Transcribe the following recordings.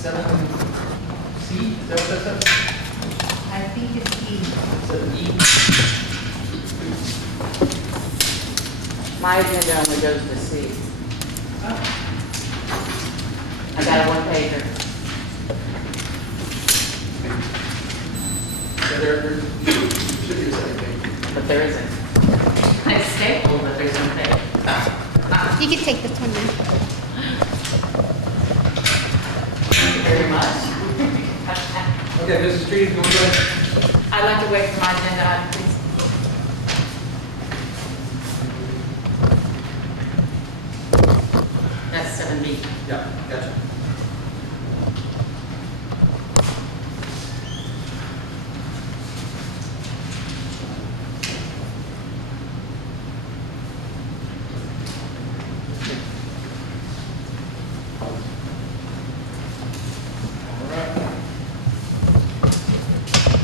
7C, is that what that says? I think it's E. 7E? My agenda only goes to C. I got a one pager. So there should be a second page. But there isn't. It's stapled, but there's no page. You can take this one then. Thank you very much. Okay, Mrs. Street, you want to go ahead? I'd like to wait for my agenda item, please. That's 7B. Yeah, gotcha.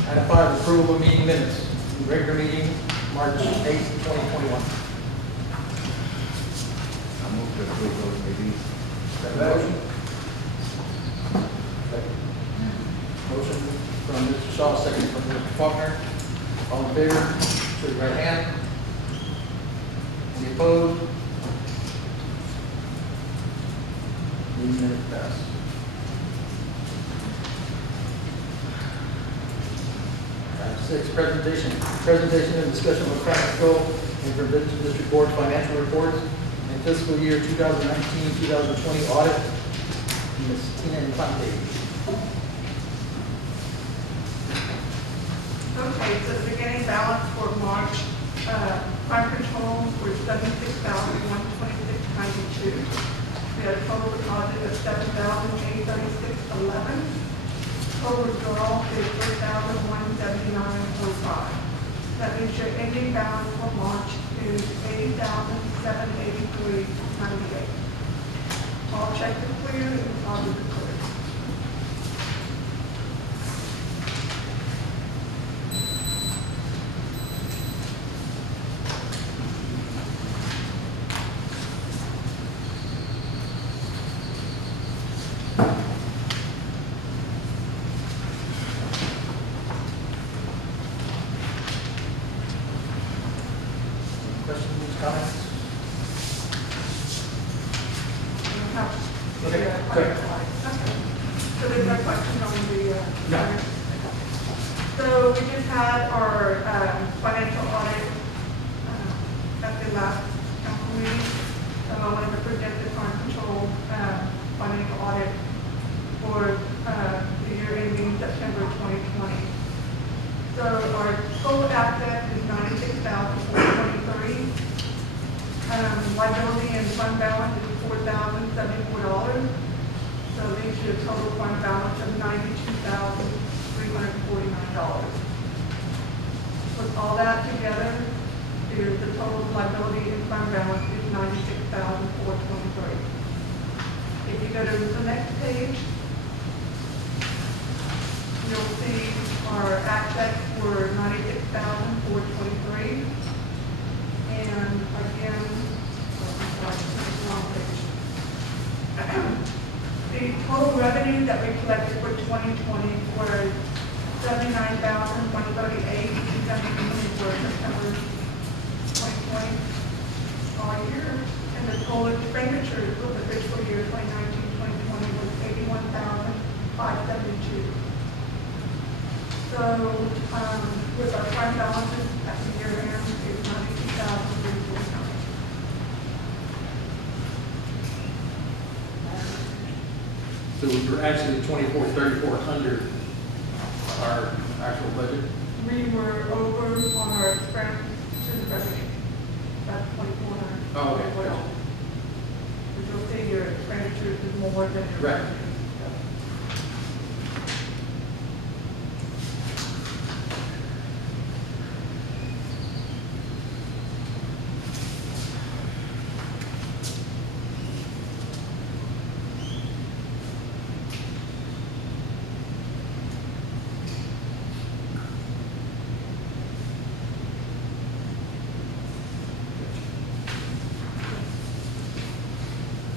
Item 5, approval of meeting minutes. Regular meeting, March 8th, 2021. I move to approve those meetings. Motion? Motion from Mr. Shaw, second from Mr. Faulkner. All in favor, show your right hand. Any opposed? Meeting minutes passed. Item 6, presentation. Presentation and discussion of financial and Provincial District Board financial reports and fiscal year 2019-2020 audit. Ms. Tina Infante. Okay, so the beginning balance for March, crime control was $76,126.92. We had a total deposit of $7,836.11. Total withdrawal is $3,179.45. That means your ending balance for March is $80,783.98. All checks are clear and deposits are clear. Questions, comments? Okay, Okay. good. So there's no question on the, No. So we just had our financial audit at the last council meeting. So I wanted to present the crime control financial audit for the year ending September 2020. So our total asset is $96,423. Liability and fund balance is $4,074. So it leaves you a total fund balance of $92,349. With all that together, the total liability and fund balance is $96,423. If you go to the next page, you'll see our assets were $96,423. And again, the total revenue that we collected for 2020 was $79,138, for September 2020 all year. And the total expenditures for the fiscal year 2019-2020 was $81,572. So with our fund balances at the year end, it's $92,349. So we were actually 24,34 under our actual budget. We were over on our expense to the revenue. That's $2,400. Oh, okay. Well, but you'll see your expenditures is more than your Right. revenue.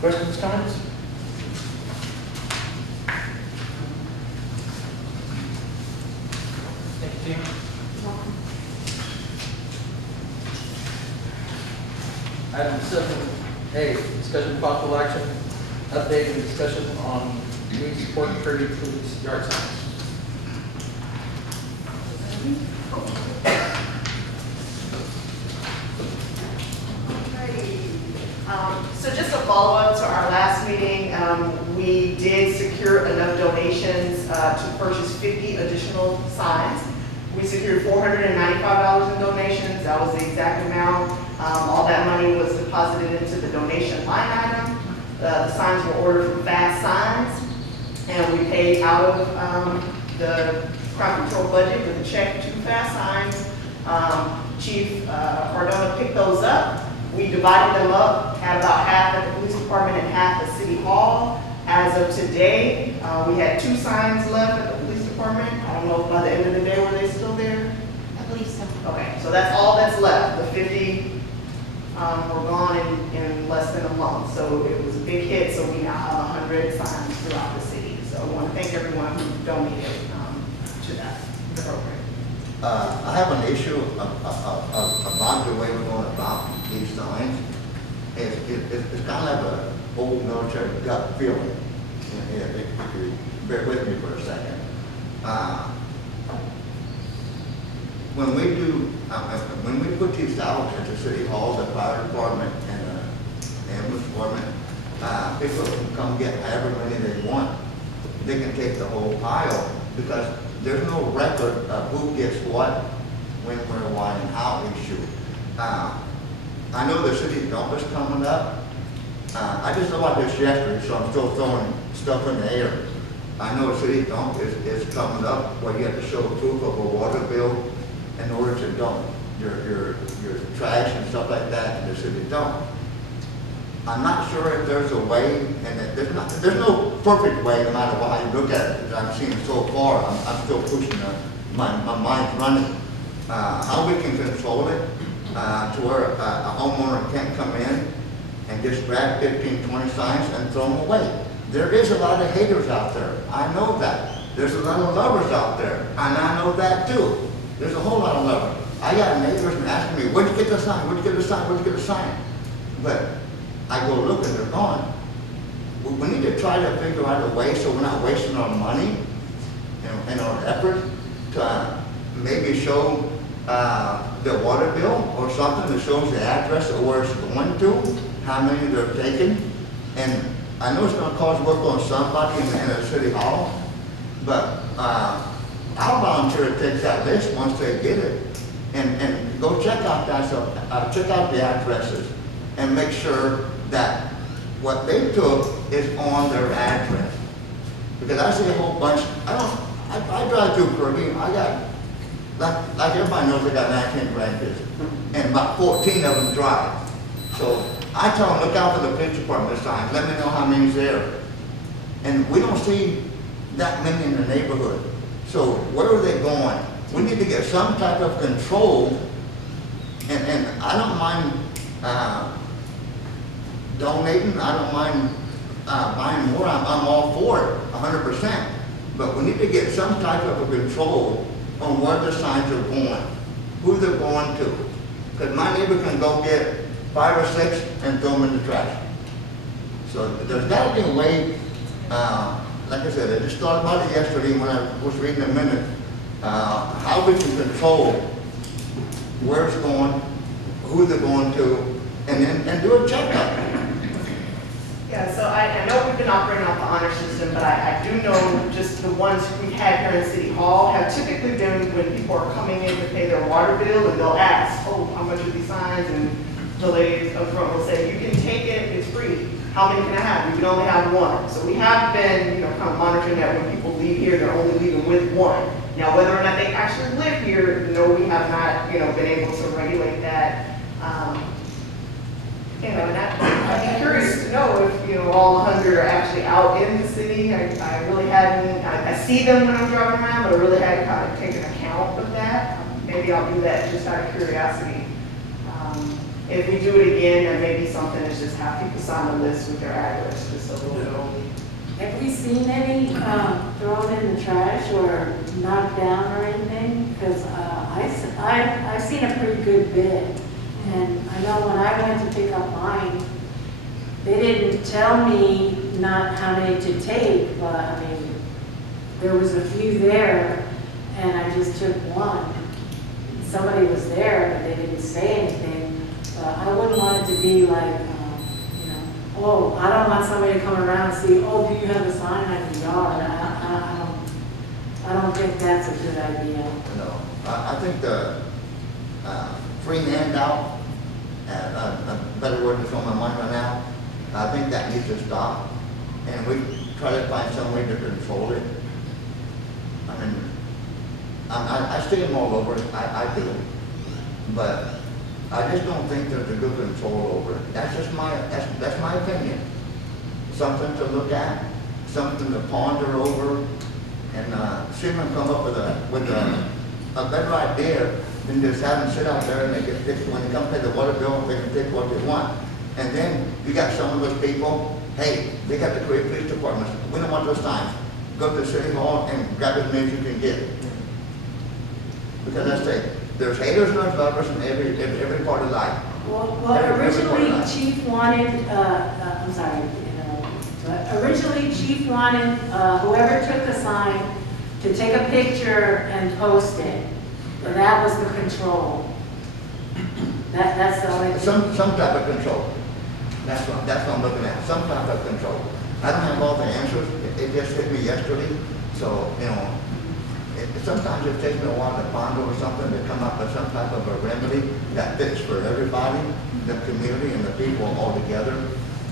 Questions, comments? Discussion of possible action, update and discussion on community support and Kirby police yard signs. So just a follow-up to our last meeting, we did secure enough donations to purchase 50 additional signs. We secured $495 in donations. That was the exact amount. All that money was deposited into the donation line item. The signs were ordered from Fast Signs, and we paid out of the crowd control budget with a check to Fast Signs. Chief Cardona picked those up. We divided them up, had about half at the police department and half at City Hall. As of today, we had 2 signs left at the police department. I don't know if by the end of the day, were they still there? I believe so. Okay, so that's all that's left. The 50 were gone in less than a month. So it was a big hit, so we now have 100 signs throughout the city. So I want to thank everyone who donated to that program. I have an issue about the way we're going about these signs. It's kind of like a old military gut feeling. If you bear with me for a second. When we put these out at the city hall, the fire department and the ambulance department, people can come get however many they want. They can take the whole pile because there's no record of who gets what, when, where, why, and how issue. I know the city dump is coming up. I just know about this yesterday, so I'm still throwing stuff in the air. I know the city dump is coming up where you have to show proof of a water bill in order to dump your trash and stuff like that in the city dump. I'm not sure if there's a way, and there's no perfect way no matter how you look at it, because I'm seeing so far, I'm still pushing my mind's running. How we can control it to where a homeowner can't come in and just grab 15, 20 signs and throw them away. There is a lot of haters out there. I know that. There's a lot of lovers out there, and I know that too. There's a whole lot of lovers. I got neighbors asking me, where'd you get the sign? Where'd you get the sign? Where'd you get the sign? But I go look and they're gone. We need to try to figure out a way so we're not wasting our money and our effort to maybe show the water bill or something that shows the address of where it's going to, how many they're taking. And I know it's going to cause work on somebody in the city hall, but I'll volunteer to take that list once they get it and go check out that check out the addresses and make sure that what they took is on their address. Because I see a whole bunch. I drive through Kirby. I got like everybody knows, I got 19 grandkids, and about 14 of them drive. So I tell them, look out for the police department signs. Let me know how many's there. And we don't see that many in the neighborhood. So where are they going? We need to get some type of control. And I don't mind donating. I don't mind buying more. I'm all for it, 100%. But we need to get some type of a control on where the signs are going, who they're going to. Because my neighbor can go get 5 or 6 and throw them in the trash. So there's got to be a way, like I said, I just thought about it yesterday when I was reading a minute, how we can control where it's going, who they're going to, and do a checkup. Yeah, so I know we've been operating off the honor system, but I do know just the ones we've had here in City Hall have typically been when people are coming in to pay their water bill and they'll ask, oh, how much are these signs? And the lady up front will say, you can take it, it's free. How many can I have? You can only have 1. So we have been, kind of monitoring that when people leave here, they're only leaving with 1. Now, whether or not they actually live here, no, we have not, been able to regulate that. And I'd be curious to know if, all 100 are actually out in the city. I really hadn't, I see them when I'm driving around, but I really hadn't kind of taken account of that. Maybe I'll do that just out of curiosity. If we do it again, then maybe something is just have people sign a list with their address, just so they'll know. Have we seen any thrown in the trash or knocked down or anything? Because I've seen a pretty good bit. And I know when I went to pick up mine, they didn't tell me not how many to take, but I mean, there was a few there, and I just took one. Somebody was there, but they didn't say anything. I wouldn't want it to be like, you know, oh, I don't want somebody to come around and see, oh, do you have a sign on your yard? I don't think that's a good idea. No, I think the free handout, a better word that's on my mind right now, I think that needs to stop. And we try to find some way to control it. I mean, I see them all over, I do. But I just don't think there's a good control over it. That's just that's my opinion. Something to look at, something to ponder over, and see them come up with a better idea than just have them sit out there and they get fixed when they come pay the water bill, they can take what they want. And then you got some of those people, hey, they got the great police departments, we don't want those signs. Go to the city hall and grab as many as you can get. Because I say, there's haters and there's lovers in every part of life. Well, originally Chief wanted, I'm sorry, but originally Chief wanted whoever took the sign to take a picture and post it. And that was the control. That's the only thing. Some type of control. That's what I'm looking at, some type of control. I don't have all the answers, it just hit me yesterday, so, you know, sometimes it takes me a while to ponder or something, to come up with some type of a remedy that fits for everybody, the community and the people all together.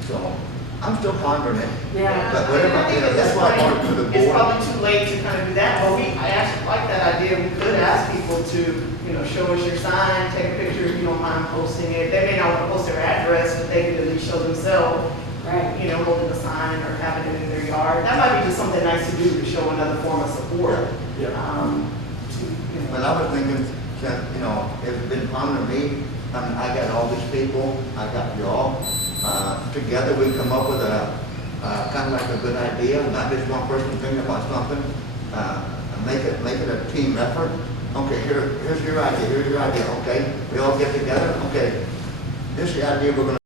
So, I'm still pondering it. Yeah. But whatever, you know, that's why I brought it to the board. It's probably too late to kind of do that, but I actually like that idea. We could ask people to, you know, show us your sign, take a picture if you don't mind posting it. They may not want to post their address, but they could at least show themselves, Right. you know, holding a sign or having it in their yard. That might be just something nice to do to show another form of support. Yeah. But I was thinking, that, you know, it's been pondering me, I mean, I got all these people, I got y'all, together we come up with a, kind of like a good idea, not just one person thinking about something, make it a team effort. Okay, here's your idea, okay, we all get together, okay, this is the idea we're gonna